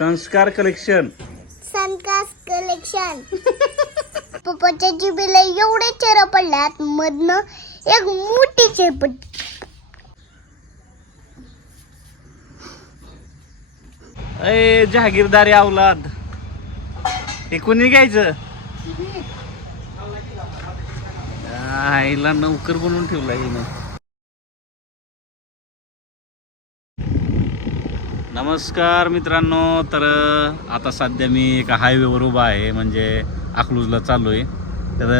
संस्कार collection. सनकास collection. पप्पाच्या जिबीला एवढे चेहरा पडल्यात मधनं एक मोठी पडली अय जहागीरदारी अवलाद हे कोणी घ्यायचं? आईला नौकर बनवून ठेवला हिनं. नमस्कार मित्रांनो तर आता सध्या मी एका हायवेवर उभा आहे म्हणजे अकलूजला चालू आहे तर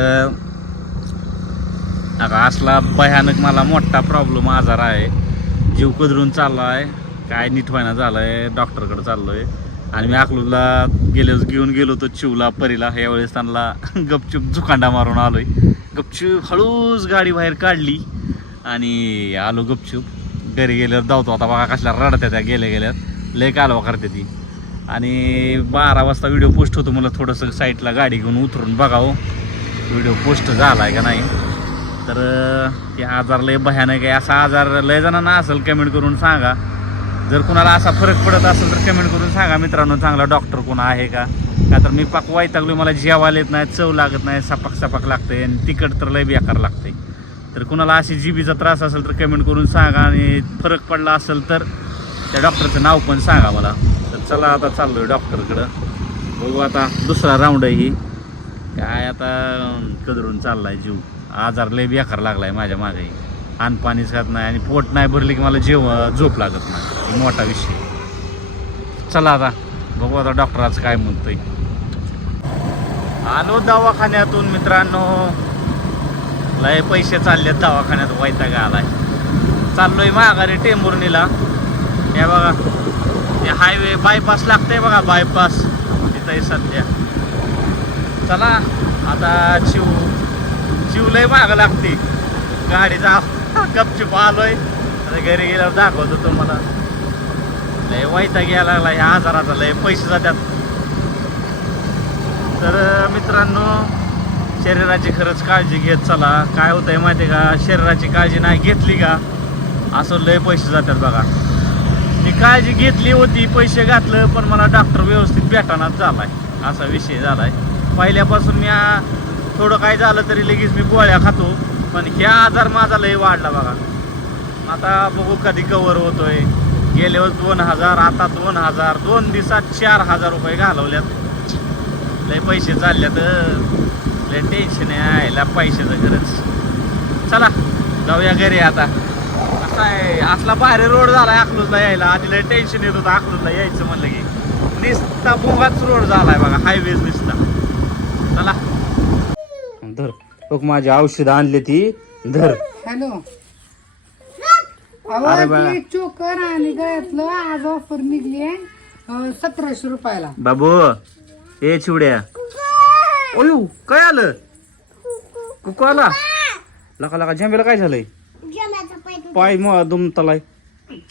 आता असला भयानक मला मोठा प्रॉब्लेम आजार आहे. जीव कदरून चालला आहे काय नीट व्हायना झालं आहे डॉक्टरकडे चाललो आहे आणि मी अकलूजला गेलो घेऊन गेलो होतो चिवला परीला. यावेळेस त्यांना गपचूप झुकांडा मारून आलो आहे गपचूप हळूच गाडी बाहेर काढली आणि आलो गपचूप. घरी गेल्यावर धावतो. आता बघा कसल्या रडत्या त्या गेल्या गेल्यात लय कालवा करते ती. आणि बारा वाजता व्हिडिओ पोस्ट होतो मला थोडंसं साईडला गाडी घेऊन उतरून बघावं. व्हिडिओ पोस्ट झाला आहे का नाही? तर ते आजार लय भयानक आहे. असा आजार लय जणांना असेल कमेंट करून सांगा. जर कुणाला असा फरक पडत असेल तर कमेंट करून सांगा. मित्रांनो चांगला डॉक्टर कोण आहे का? का तर मी पाक वैतागलो मला जेवायला येत नाही चव लागत नाही सपाक सपाक लागते आणि तिकट तर लय बेकार लागते तर कुणाला अशी जीबीचा त्रास असेल तर कमेंट करून सांगा. आणि फरक पडला असेल तर त्या डॉक्टरचं नाव पण सांगा मला. तर चला आता चाललोय डॉक्टरकडं. बघू आता दुसरा राऊंड आहे ही. काय आता कदरून चाललाय जीव. आजार लय बेकार लागलाय माझ्या मागे. अन्न पाणीच खात नाही आणि पोट नाही भरली की मला जेव झोप लागत नाही. मोठा विषय. चला आता बघू आता डॉक्टराचं काय म्हणतोय. आलो दवाखान्यातून मित्रांनो. लय पैसे चाललेत दवाखान्यात वैताग आलाय. चाललोय माघारी टेंबुर्णीला हे बघा ते हायवे बायपास लागतंय बघा बायपास तिथंही सध्या. चला आता चिव चिव लय मागं लागते. गाडीचा गपचिप आलोय. आता घरी गेल्यावर दाखवतो तुम्हाला. लय वैताग यायला लागला ह्या आजाराचा लय पैसे जातात. तर मित्रांनो शरीराची खरंच काळजी घेत चला. काय होतंय माहिती आहे का? शरीराची काळजी नाही घेतली का? असं लय पैसे जातात बघा. मी काळजी घेतली होती पैसे घातलं पण मला डॉक्टर व्यवस्थित भेटानाच झालाय. असा विषय झालाय. पहिल्यापासून मी थोडं काय झालं तरी लगेच मी गोळ्या खातो पण ह्या आजार माझा लय वाढला बघा. आता बघू कधी कवर होतोय. गेले दोन हजार आता दोन हजार दोन दिवसात चार हजार रुपये घालवल्यात. लय पैसे चालल्यात लय टेन्शन आहे आयला पैशाचं गरज. चला जाऊया घरी आता. असा आहे. असला भारी रोड झालाय अकलूजला यायला. आधी लय टेन्शन येत होतं अकलूजला यायचं म्हणलं की. निस्ता भोंगाच रोड झालाय बघा हायवेज निसता. चला. धर. बघ माझी औषधं आणली ती. धर. हॅलो. अरे बा. अहो चोकर आणि गळ्यातलं आज ऑफर निघली आहे सतराशे रुपयाला. बाबू ए चिवड्या. ओयू काय आलं? कुकू आला? लका लका झेंब्याला काय झालंय? पाय मग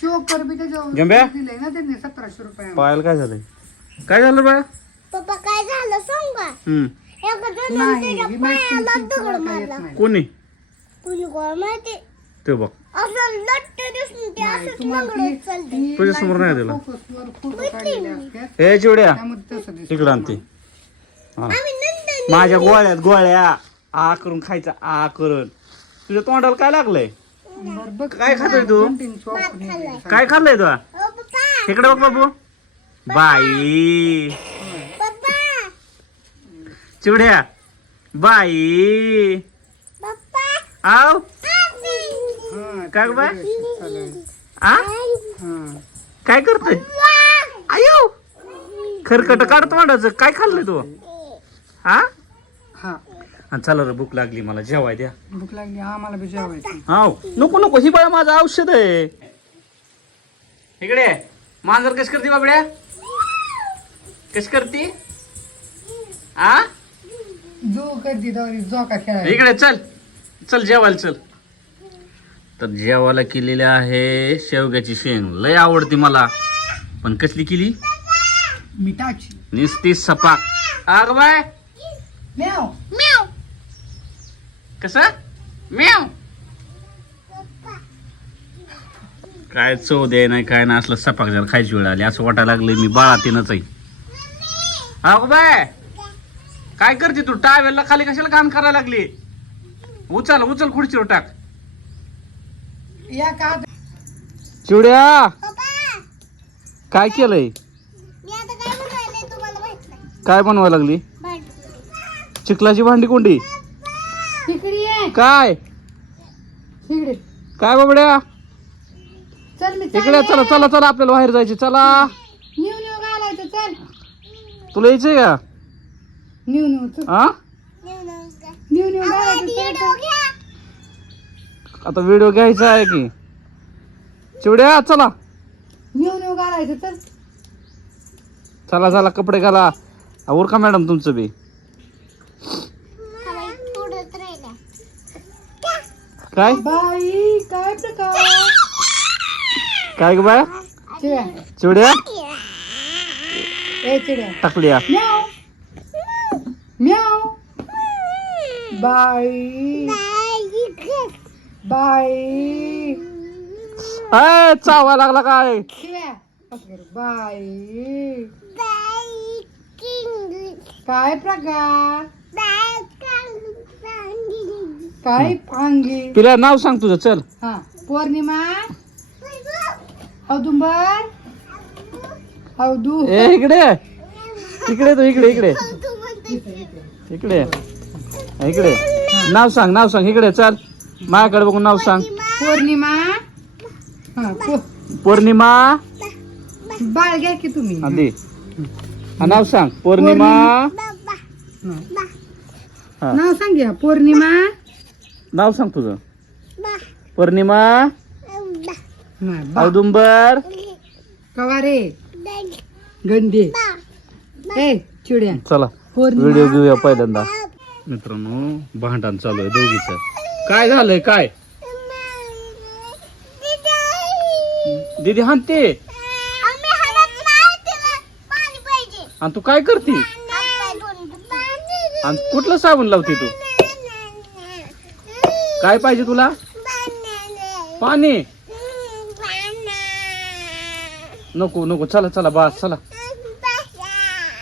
चोकर बी जंब्या? ना त्यांनी सतराशे रुपयाला पायाला काय झालंय? काय झालं बा? पप्पा काय झालं सांग का हम्म. एका जणाने नाही त्याच्या विमा पायाला किमती दगड तुला काही येत मारला. नाही. कोणी? माहिती? ते बघ. असं लट्ट दिसून ते नाही, असंच तुम्हाला ती- लंगडत चालते ती तुझ्या समोर नाही दिलं. focus वर फोटो काढलेले असतात ए चिवड्या त्यामध्ये तसं दिसतं. इकडं आणते हा. आम्ही नंतर माझ्या गोळ्यात गोळ्या. आ करून खायचा आ करून. तुझ्या तोंडाला काय लागलंय? काय खातोय तू? काय खाल्लंय तू? इकडे बघ बाबू. बाई. चिवड्या. बाई. आव. हा, काय गं बाय? आ. काय करतोय? आयो खरकट काढ तोंडाचं काय खाल्लंय तू? हा हा. आणि चला रे भूक लागली मला. जेवाय द्या. भूक लागली आम्हाला बी जेवायचं. हाव. नको नको ही बाळा माझं औषध आहे. इकडे. मांजर कशी करते बाबड्या? कशी करते? आ? जो करते दवरी जोका खेळायला. इकडे चल. चल जेवायला चल. तर जेवायला केलेली आहे शेवग्याची शेंग. लय आवडती मला. पण कसली केली? मिठाची. निस्ती सपाक. आग बाय. म्याव. म्याव. कस? म्याव काय चव दे नाही काय नाही असलं सपाक झालं खायची वेळ आली. असं वाटायला लागलं मी बाळातीनच आहे. अगो बाय काय करते तू? टावेलला खाली कशाला घाण करायला लागली? उचल उचल खुर्चीवर टाक. या का? चिवड्या. काय केलंय? मी आता काय म्हणाले तुम्हाला माहीत नाही. काय बनवायला लागली? चिखलाची भांडी कोंडी काय? इकडे. काय बाबड्या? चल मी इकडे. चला चला चला आपल्याला बाहेर जायचे चला. न्यू न्यू घालायचं चल. तुला यायचंय का? न्यू न्यू हा न्यू न्यू घालायचं चल, आता व्हिडिओ घ्यायचा आहे की? चिवड्या चला. न्यू न्यू घालायचं चल. चला चला कपडे घाला. आवर का मॅडम तुमचं बी हा, बाई, थोडंच राहिलं काय बाई काय प्रकार काय ग बाय चिड्या चिवड्या ए चिड्या टाकल्या म्याव म्याव बाई नाही, इकडे. बाई अय चावा लागला काय चिड्या असं कर. बाई बाई, किंग. काय प्रकार बाई, कांग, काय पांगी. तिला नाव सांग तुझं चल. हा पौर्णिमा. औदुंबर औदू ए इकडे. इकडे तू इकडे इकडे. इकडे. इकडे. नाव सांग नाव सांग इकडे चल. माझ्याकडे बघून नाव सांग. पौर्णिमा. हा पौ- पौर्णिमा. बाळ घ्या की तुम्ही. आधी हा, नाव सांग. पौर्णिमा. हा, नाव सांग घ्या. पौर्णिमा. नाव सांग तुझं. पौर्णिमा. औदुंबर. कवारे. गंडे बा. ए चिड्या. चला व्हिडिओ घेऊया पहिल्यांदा. मित्रांनो भांडण चालू आहे दोघीच. काय झालंय काय? दीदी हानते आम्ही हलत नाही तिला पाणी पाहिजे. आणि तू काय करती? आणि कुठलं साबण लावते तू? काय पाहिजे तुला? पाणी. नको नको. चला चला बास चला.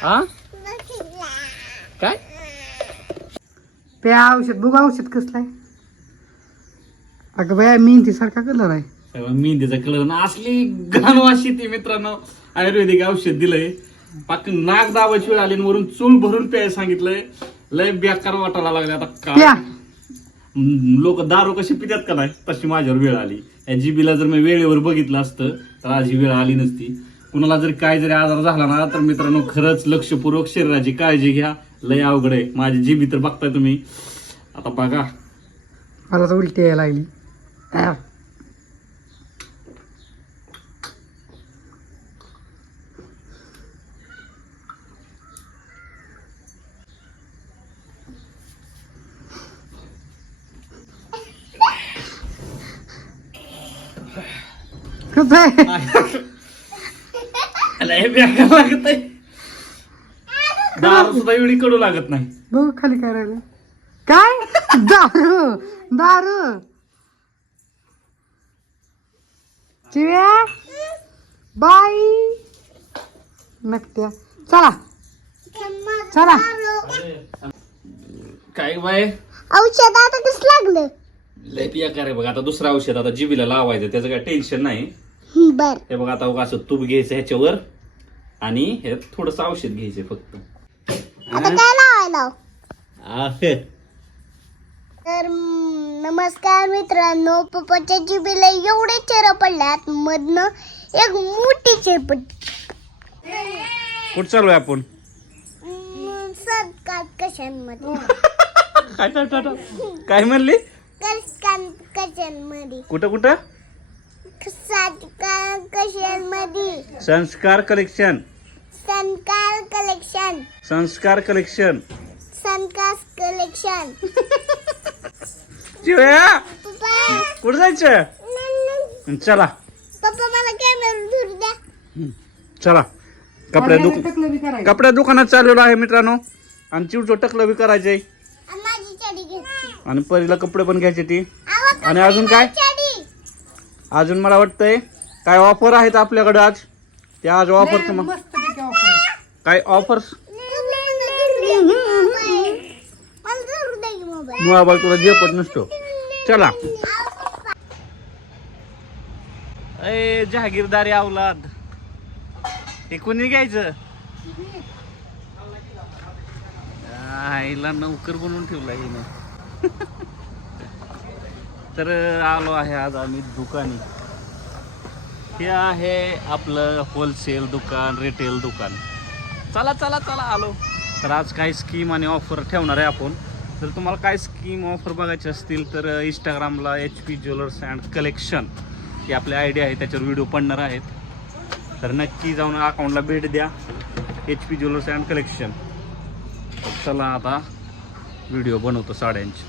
हा? काय? ते औषध बघ औषध कसलं आहे अगं बाया मेहंदी सारखा कलर आहे मेहंदीचा कलर ना असली घाण वाशी ती मित्रांनो. आयुर्वेदिक औषध दिलंय. पाक नाक दाबायची वेळ आली आणि वरून चूल भरून प्यायला सांगितलंय. लय बेकार वाटायला लागले आता. प्या. काय लोक दारू कशी पितात का नाही? तशी माझ्यावर वेळ आली. या जीबीला जर मी वेळेवर बघितलं असतं तर आज ही वेळ आली नसती. कुणाला जर काय जरी आजार झाला ना तर मित्रांनो खरंच लक्षपूर्वक शरीराची काळजी घ्या. लय अवघड आहे. माझी जीबी तर बघताय तुम्ही. आता बघा. मला तर उलटी यायला लागली. कसं आहे लय बेकार लागत आहे दारू सुद्धा एवढी कडू लागत नाही. बघू खाली काय राहिलं. काय? दारू. दारू. चिव्या? बाई. नकट्या. चला. चला. काय बाय औषध आता कसं लागलं? लय बेकार आहे बघ आता दुसरं औषध आता जीबीला लावायचं त्याचं काय टेन्शन नाही. बर. हे बघ आता उगा असं तूप घ्यायचं ह्याच्यावर आणि हे थोडस औषध घ्यायचं फक्त. आता काय लावायला आहे. तर म, नमस्कार मित्रांनो पप्पाच्या जिबीला एवढे चेहरा पडल्यात मधनं एक मोठी पडली. कुठं चालू आहे आपण? म, सरकार कशांमध्ये? काय काय म्हणली? कशांमध्ये? कुठं कुठं? सरकार कशांमध्ये संस्कार कलेक्शन संस्कार कलेक्शन संस्कार कलेक्शन संस्कार कलेक्शन चिवया पप्पा. कुठं जायचं चला. पप्पा मला कॅमेरा धरू द्या. चला. कपड्या दुक कपड्या दुकानात चाललेलो आहे मित्रांनो. आणि चिवचो टकलं बी करायचंय. आणि माझी चडी घ्यायची. आणि परीला कपडे पण घ्यायचे ती. आणि अजून काय? अजून मला वाटतंय काय ऑफर आहेत आपल्याकडे आज? त्या आज ऑफर आहे. काय ऑफर्स मला जरूर दे की मोबाईल मोबाईल तुला झेपत नसतो. चला. ए जहागीरदारी अवलाद हे कोणी घ्यायचं? आईला नौकर बनवून ठेवला हिने. तर आलो आहे आज आम्ही दुकानी. हे आहे आपलं होलसेल दुकान रिटेल दुकान. चला चला चला आलो. तर आज काय स्कीम आणि ऑफर ठेवणार आहे आपण. जर तुम्हाला काय स्कीम ऑफर बघायची असतील तर इंस्टाग्रामला H P jewellers and collection ही आपली आयडिया आहे त्याच्यावर व्हिडिओ पडणार आहेत. तर नक्की जाऊन अकाउंटला भेट द्या H P jewellers and collection चला आता व्हिडिओ बनवतो साड्यांची.